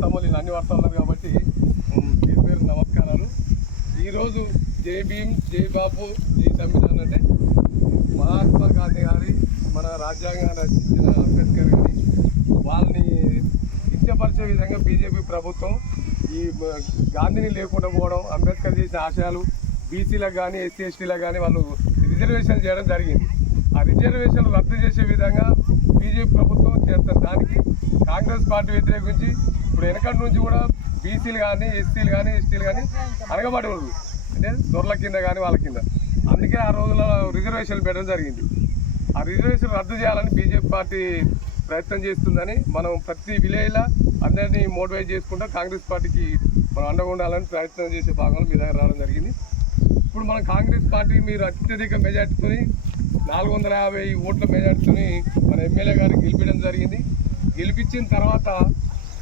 అత్తమ్మలు వీళ్ళు అన్ని వర్షాలు ఉన్నారు కాబట్టి పేరు పేరు నమస్కారాలు. ఈరోజు జై భీమ్, జై బాపు, జై సంవిధాన్ అంటే మహాత్మా గాంధీ గారి మన రాజ్యాంగాన్ని రచించిన అంబేద్కర్ గారి వాళ్ళని కించపరిచే విధంగా బీజేపీ ప్రభుత్వం ఈ గాంధీని లేకుండా పోవడం, అంబేద్కర్ చేసిన ఆశయాలు బీసీలకు కానీ ఎస్సీ ఎస్టీలకు కానీ వాళ్ళు రిజర్వేషన్ చేయడం జరిగింది. ఆ రిజర్వేషన్ రద్దు చేసే విధంగా బీజేపీ ప్రభుత్వం చేస్తారు. దానికి కాంగ్రెస్ పార్టీ వ్యతిరేకించి ఇప్పుడు వెనకటి నుంచి కూడా బీసీలు కానీ ఎస్సీలు కానీ ఎస్టీలు కానీ అనగబడి వాళ్ళు అంటే దొరల కింద కానీ వాళ్ళ కింద, అందుకే ఆ రోజుల్లో రిజర్వేషన్లు పెట్టడం జరిగింది. ఆ రిజర్వేషన్ రద్దు చేయాలని బీజేపీ పార్టీ ప్రయత్నం చేస్తుందని మనం ప్రతి విలేజ్లో అందరినీ మోటివేట్ చేసుకుంటూ కాంగ్రెస్ పార్టీకి మనం అండగా ఉండాలని ప్రయత్నం చేసే భాగంలో మీ దగ్గర రావడం జరిగింది. ఇప్పుడు మన కాంగ్రెస్ పార్టీ మీరు అత్యధిక మెజార్టీతో 450 ఓట్ల మెజార్టీతో మన ఎమ్మెల్యే గారికి గెలిపించడం జరిగింది. గెలిపించిన తర్వాత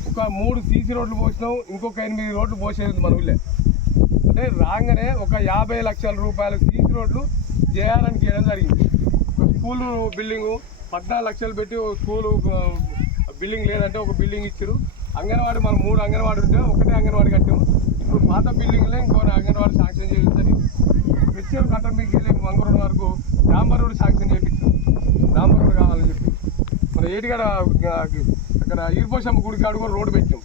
ఒక 3 సీసీ రోడ్లు పోసినాం, ఇంకొక 8 రోడ్లు పోసేది మన ఊళ్ళే. అంటే రాగానే ఒక 50 లక్షల రూపాయల సీసీ రోడ్లు చేయాలని చేయడం జరిగింది. ఒక స్కూలు బిల్డింగు 14 లక్షలు పెట్టి ఒక స్కూలు బిల్డింగ్ లేదంటే ఒక బిల్డింగ్ ఇచ్చారు. అంగన్వాడీ మనం 3 అంగన్వాడీ ఉంటే ఒకటే అంగన్వాడీ కట్టాము. ఇప్పుడు పాత బిల్డింగ్లే ఇంకో అంగన్వాడీ శాంక్షన్ చేయడం జరిగింది. వచ్చారు కట్ట మీకు వెళ్ళి మంగళూరు వరకు డాంబర్ రోడ్ శాంక్షన్ చేయించారు. డాంబర్ రోడ్ కావాలని చెప్పి మన ఏటికాడ అక్కడ ఈర్పోషమ్మ గుడి కాడ కూడా రోడ్డు పెట్టాం.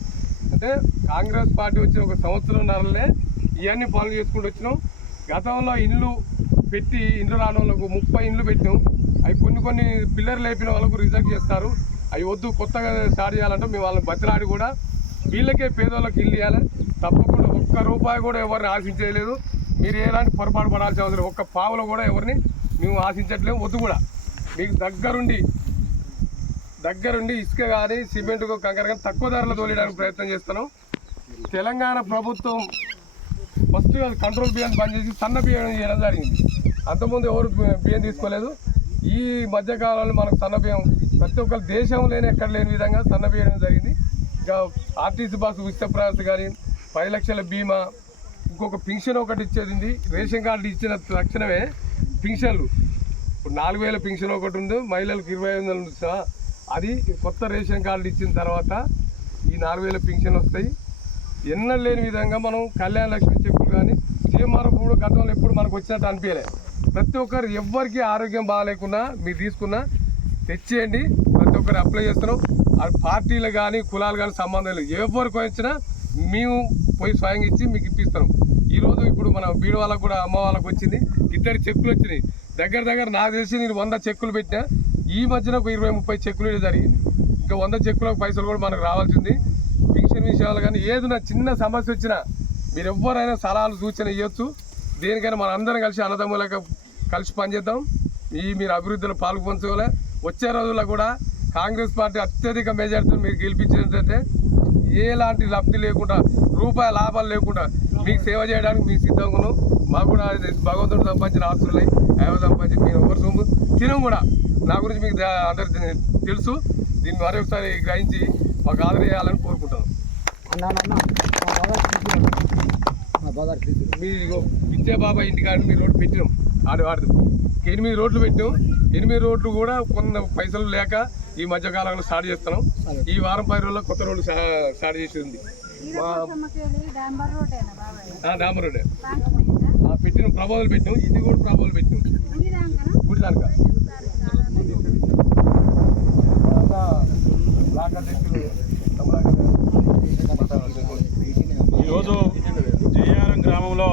అంటే కాంగ్రెస్ పార్టీ వచ్చిన ఒక సంవత్సరంన్నరలే ఇవన్నీ పనులు చేసుకుంటూ వచ్చినాం. గతంలో ఇండ్లు పెట్టి ఇండ్లు రాని వాళ్ళకు 30 ఇండ్లు పెట్టినాం. అవి కొన్ని పిల్లర్లు లేపిన వాళ్ళకు రిజెక్ట్ చేస్తారు. అవి వద్దు, కొత్తగా స్టార్ట్ చేయాలంటే మేము వాళ్ళని బతిలాడి కూడా వీళ్ళకే పేదోళ్ళకి ఇల్లు ఇవ్వాలి. తప్పకుండా ₹1 కూడా ఎవరిని ఆశించలేదు. మీరు ఎలాంటి పొరపాటు పడాల్సిన అవసరం, ఒక్క పావులో కూడా ఎవరిని మేము ఆశించట్లేము. వద్దు కూడా మీకు దగ్గరుండి ఇసుక కానీ సిమెంట్ కంకర కానీ తక్కువ ధరలో తోలేయడానికి ప్రయత్నం చేస్తున్నాం. తెలంగాణ ప్రభుత్వం ఫస్ట్ కంట్రోల్ బియ్యం బంద్ చేసి సన్న బియ్యం చేయడం జరిగింది. అంతకుముందు ఎవరు బియ్యం తీసుకోలేదు. ఈ మధ్యకాలంలో మనకు సన్న బియ్యం ప్రతి ఒక్క దేశంలోనే ఎక్కడ లేని విధంగా సన్న బియ్యం జరిగింది. ఇంకా ఆర్టీసీ బస్సు ఉచిత ప్రయాస కానీ 10 లక్షల బీమా, ఇంకొక పింఛన్ ఒకటి ఇచ్చేది. రేషన్ కార్డు ఇచ్చిన తక్షణమే పింఛన్లు ఇప్పుడు 4000 పింఛన్ ఒకటి ఉంది, మహిళలకు 2500 ఉంది. అది కొత్త రేషన్ కార్డు ఇచ్చిన తర్వాత ఈ 4000 పింఛన్ వస్తాయి. ఎన్నడూ లేని విధంగా మనం కళ్యాణ లక్ష్మి చెక్కులు కానీ సీఎంఆర్ కూడా గతంలో ఎప్పుడు మనకు వచ్చినట్టు అనిపించలే. ప్రతి ఒక్కరు ఎవరికి ఆరోగ్యం బాగాలేకున్నా మీరు తీసుకున్నా తెచ్చేయండి, ప్రతి ఒక్కరు అప్లై చేస్తున్నాం. అది పార్టీలు కానీ కులాలు కానీ సంబంధం లేదు. ఎవరికి వచ్చినా మేము పోయి స్వయంగా ఇచ్చి మీకు ఇప్పిస్తాం. ఈరోజు ఇప్పుడు మన బీడు వాళ్ళకు కూడా అమ్మ వాళ్ళకు వచ్చింది, 2 చెక్కులు వచ్చినాయి. దగ్గర నాకు తెలిసి నేను 100 చెక్కులు పెట్టినా. ఈ మధ్యన ఒక 20-30 చెక్కులు జరిగింది. ఇంకా 100 చెక్కులకు పైసలు కూడా మనకు రావాల్సింది. పింఛన్ విషయాలు కానీ ఏదైనా చిన్న సమస్య వచ్చినా మీరు ఎవరైనా సలహాలు సూచన ఇవ్వచ్చు. దేనికైనా మన అందరం కలిసి అన్నదమ్ములకు కలిసి పనిచేద్దాం. మీరు అభివృద్ధిలో పాల్గొంచుకోవాలి. వచ్చే రోజుల్లో కూడా కాంగ్రెస్ పార్టీ అత్యధిక మెజార్టీతో మీరు గెలిపించినట్లయితే ఎలాంటి లబ్ధి లేకుండా రూపాయి లాభాలు లేకుండా మీకు సేవ చేయడానికి మీకు సిద్ధంగా ఉన్నాం. మాకు కూడా భగవంతుడు సంపాదించిన ఆస్తులై ఏవో సంపాదించి మీరు ఎవరు సొమ్ము తినం కూడా. నా గురించి మీకు అందరికి తెలుసు. దీన్ని మరొకసారి గ్రహించి మాకు ఆదరణ చేయాలని కోరుకుంటాను. మీరు పిచ్చే బాబాయ్ ఇంటికాడ మీరు రోడ్డు పెట్టినాం, ఆడదు 8 రోడ్లు పెట్టాం. 8 రోడ్లు కూడా కొంత పైసలు లేక ఈ మధ్యకాలంలో స్టార్ట్ చేస్తున్నాం. ఈ వారం 10 రోజుల్లో కొత్త రోడ్డు స్టార్ట్ చేసింది. డాంబర్ రోడ్డే పెట్టిన ప్రభావాలు పెట్టాం. ఇది కూడా ప్రభావాలు పెట్టాం గుడి దానిక. ఈరోజు జేఆర్ఎం గ్రామంలో